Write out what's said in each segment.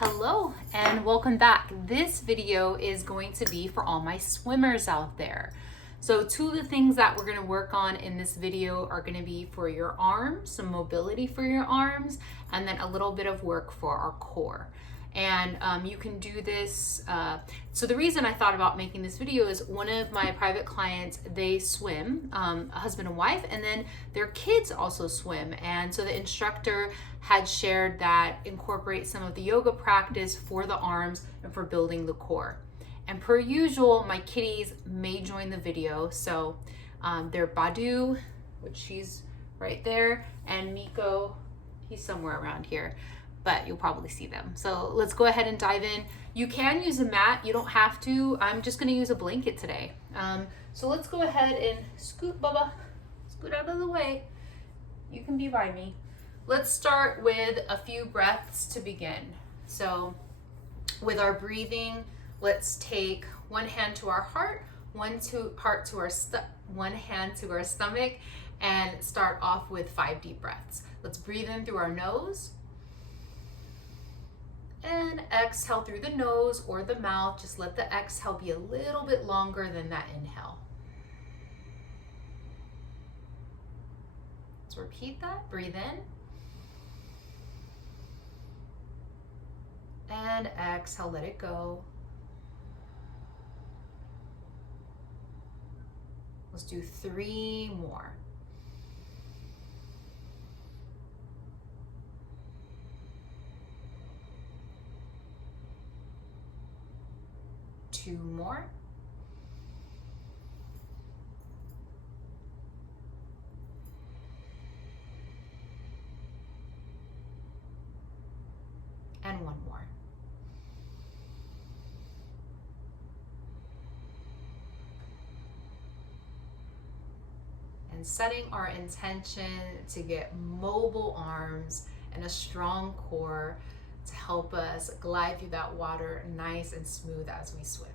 Hello and welcome back. This video is going to be for all my swimmers out there. So two of the things that we're going to work on in this video are going to be for your arms, some mobility for your arms, and then a little bit of work for our core. And you can do this. So the reason I thought about making this video is one of my private clients, they swim, a husband and wife, and then their kids also swim. And so the instructor had shared that incorporate some of the yoga practice for the arms and for building the core. And per usual, my kitties may join the video. So they're Badu, which she's right there, and Miko, he's somewhere around here, but you'll probably see them. So let's go ahead and dive in. You can use a mat, you don't have to. I'm just gonna use a blanket today. So let's go ahead and scoot, Bubba, scoot out of the way. You can be by me. Let's start with a few breaths to begin. So with our breathing, let's take one hand to our heart, one hand to our stomach, and start off with 5 deep breaths. Let's breathe in through our nose and exhale through the nose or the mouth. Just let the exhale be a little bit longer than that inhale. Let's repeat that. Breathe in and exhale, let it go. Let's do 3 more. Two more. And 1 more. And setting our intention to get mobile arms and a strong core to help us glide through that water nice and smooth as we swim.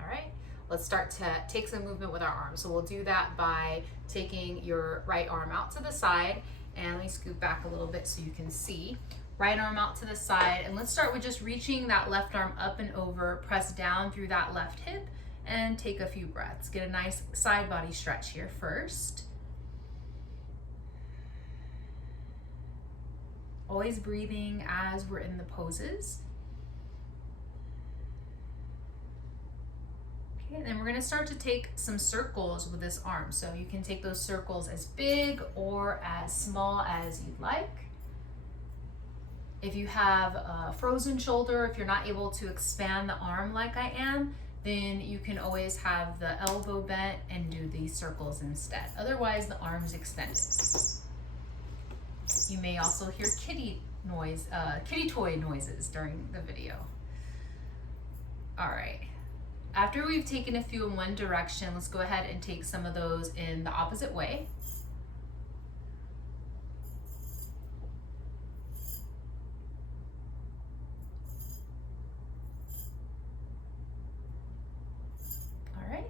All right, let's start to take some movement with our arms. So we'll do that by taking your right arm out to the side, and let me scoot back a little bit so you can see. Right arm out to the side, and let's start with just reaching that left arm up and over, press down through that left hip, and take a few breaths. Get a nice side body stretch here first. Always breathing as we're in the poses. Okay, and then we're gonna start to take some circles with this arm. So you can take those circles as big or as small as you'd like. If you have a frozen shoulder, if you're not able to expand the arm like I am, then you can always have the elbow bent and do these circles instead. Otherwise, the arm's extended. You may also hear kitty toy noises during the video. All right. After we've taken a few in one direction, let's go ahead and take some of those in the opposite way. All right.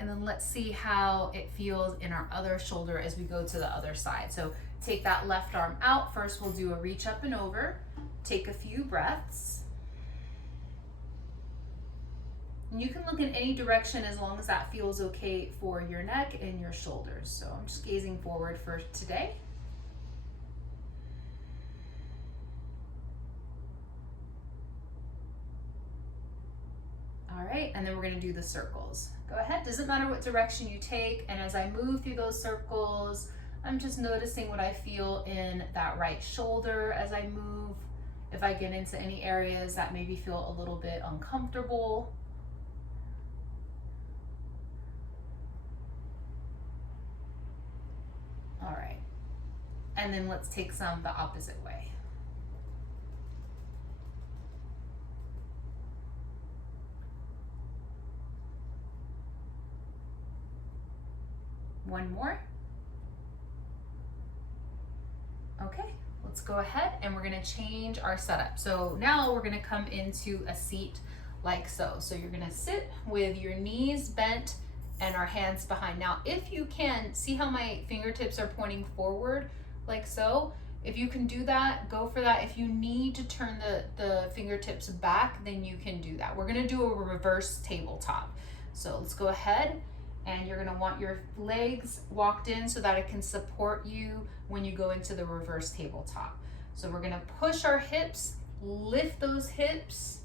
And then let's see how it feels in our other shoulder as we go to the other side. So take that left arm out. First, we'll do a reach up and over. Take a few breaths. And you can look in any direction as long as that feels okay for your neck and your shoulders. So I'm just gazing forward for today. All right, and then we're gonna do the circles. Go ahead, doesn't matter what direction you take, and as I move through those circles, I'm just noticing what I feel in that right shoulder as I move. If I get into any areas that maybe feel a little bit uncomfortable. All right, and then let's take some the opposite way. One more. Okay, let's go ahead and we're gonna change our setup. So now we're gonna come into a seat like so. So you're gonna sit with your knees bent and our hands behind. Now, if you can, see how my fingertips are pointing forward like so? If you can do that, go for that. If you need to turn the fingertips back, then you can do that. We're gonna do a reverse tabletop. So let's go ahead, and you're gonna want your legs walked in so that it can support you when you go into the reverse tabletop. So we're gonna push our hips, lift those hips,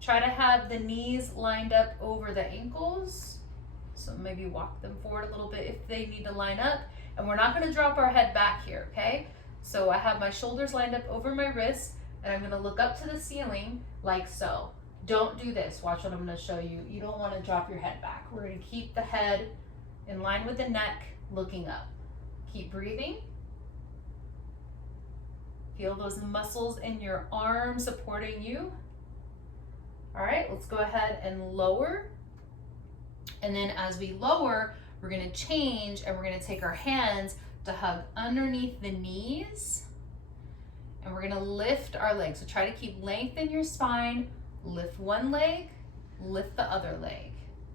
try to have the knees lined up over the ankles. So maybe walk them forward a little bit if they need to line up. And we're not gonna drop our head back here, okay? So I have my shoulders lined up over my wrists, and I'm gonna look up to the ceiling like so. Don't do this. Watch what I'm gonna show you. You don't wanna drop your head back. We're gonna keep the head in line with the neck, looking up. Keep breathing. Feel those muscles in your arm supporting you. All right, let's go ahead and lower. And then as we lower, we're gonna change, and we're gonna take our hands to hug underneath the knees. And we're gonna lift our legs. So try to keep length in your spine. Lift one leg, lift the other leg,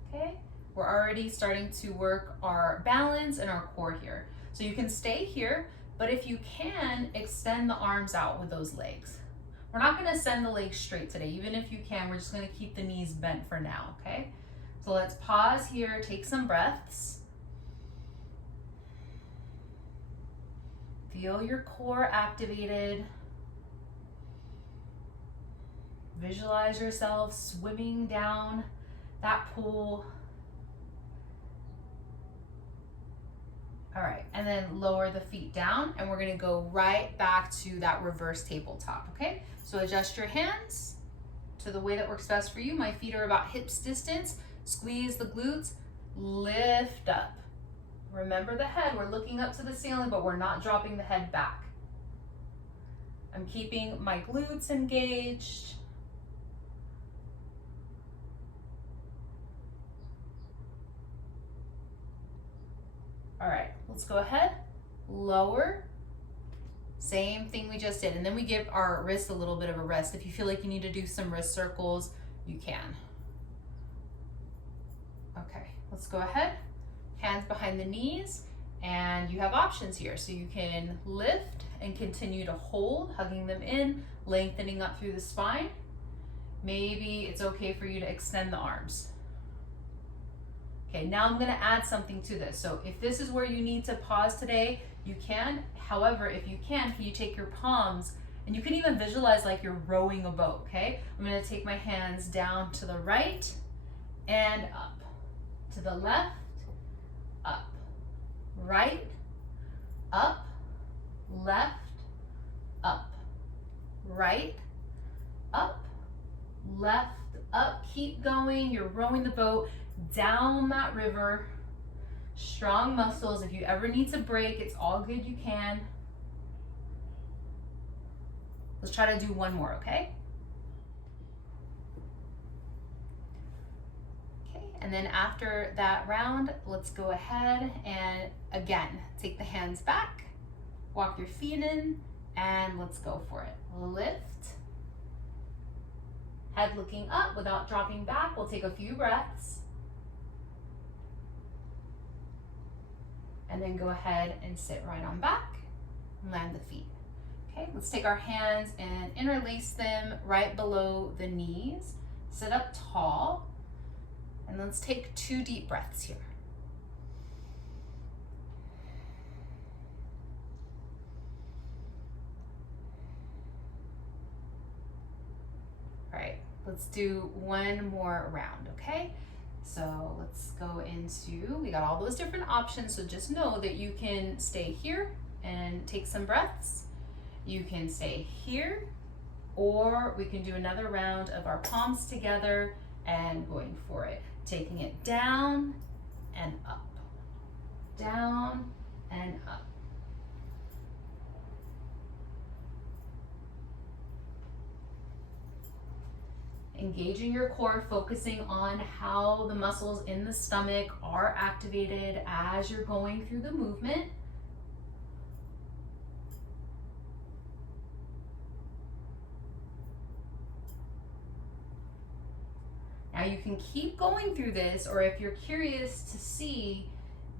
okay? We're already starting to work our balance and our core here. So you can stay here, but if you can, extend the arms out with those legs. We're not gonna send the legs straight today. Even if you can, we're just gonna keep the knees bent for now, okay? So let's pause here, take some breaths. Feel your core activated. Visualize yourself swimming down that pool. All right, and then lower the feet down, and we're gonna go right back to that reverse tabletop, okay? So adjust your hands to the way that works best for you. My feet are about hips distance. Squeeze the glutes, lift up. Remember the head, we're looking up to the ceiling, but we're not dropping the head back. I'm keeping my glutes engaged. All right, let's go ahead, lower. Same thing we just did, and then we give our wrists a little bit of a rest. If you feel like you need to do some wrist circles, you can. Okay, let's go ahead. Hands behind the knees, and you have options here. So you can lift and continue to hold, hugging them in, lengthening up through the spine. Maybe it's okay for you to extend the arms. Okay, now I'm gonna add something to this. So if this is where you need to pause today, you can. However, if you can you take your palms, and you can even visualize like you're rowing a boat, okay? I'm gonna take my hands down to the right and up, to the left, up, right, up, left, up, right, up, left, up. Keep going. You're rowing the boat down that river. Strong muscles. If you ever need to break, it's all good, you can. Let's try to do one more, okay? Okay, and then after that round, let's go ahead and again, take the hands back, walk your feet in, and let's go for it. Lift. Head looking up without dropping back. We'll take a few breaths. And then go ahead and sit right on back and land the feet. Okay, let's take our hands and interlace them right below the knees. Sit up tall, and let's take 2 deep breaths here. All right, let's do one more round, okay? So let's go into, we got all those different options, so just know that you can stay here and take some breaths. You can stay here, or we can do another round of our palms together and going for it. Taking it down and up, down and up. Engaging your core, focusing on how the muscles in the stomach are activated as you're going through the movement. Now you can keep going through this, or if you're curious to see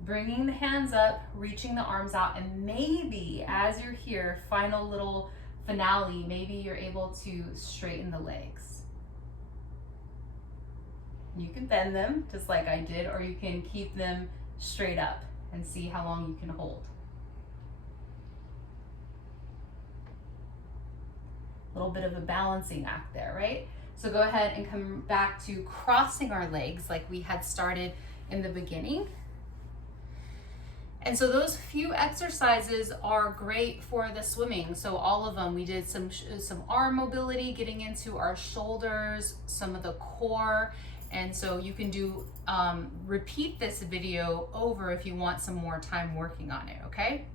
Bringing the hands up, reaching the arms out, and maybe as you're here, final little finale, maybe you're able to straighten the legs. You can bend them just like I did, or you can keep them straight up and see how long you can hold. A little bit of a balancing act there, right? So go ahead and come back to crossing our legs like we had started in the beginning. And so those few exercises are great for the swimming. So all of them, we did some arm mobility, getting into our shoulders, some of the core. And so you can do, repeat this video over if you want some more time working on it, okay?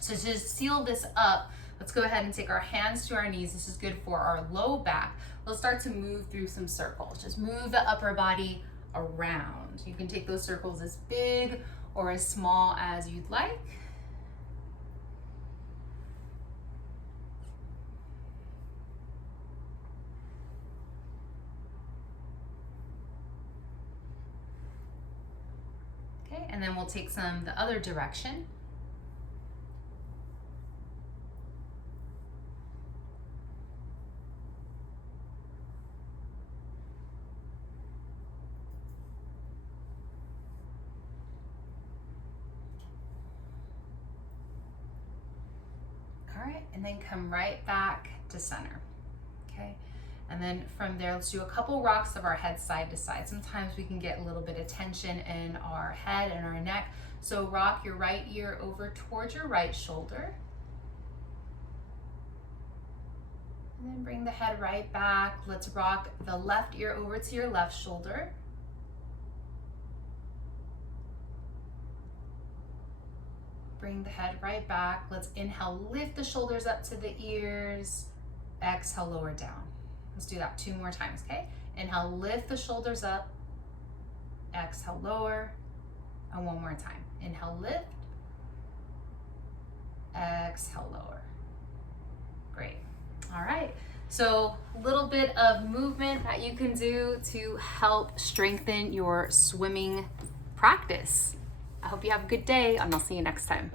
So to seal this up, let's go ahead and take our hands to our knees. This is good for our low back. We'll start to move through some circles. Just move the upper body around. You can take those circles as big or as small as you'd like. Okay, and then we'll take some the other direction. All right, and then come right back to center, okay? And then from there, let's do a couple rocks of our head side to side. Sometimes we can get a little bit of tension in our head and our neck. So rock your right ear over towards your right shoulder. And then bring the head right back. Let's rock the left ear over to your left shoulder. Bring the head right back. Let's inhale, lift the shoulders up to the ears. Exhale, lower down. Let's do that 2 more times, okay? Inhale, lift the shoulders up. Exhale, lower. And 1 more time. Inhale, lift. Exhale, lower. Great. All right. So a little bit of movement that you can do to help strengthen your swimming practice. I hope you have a good day, and I'll see you next time.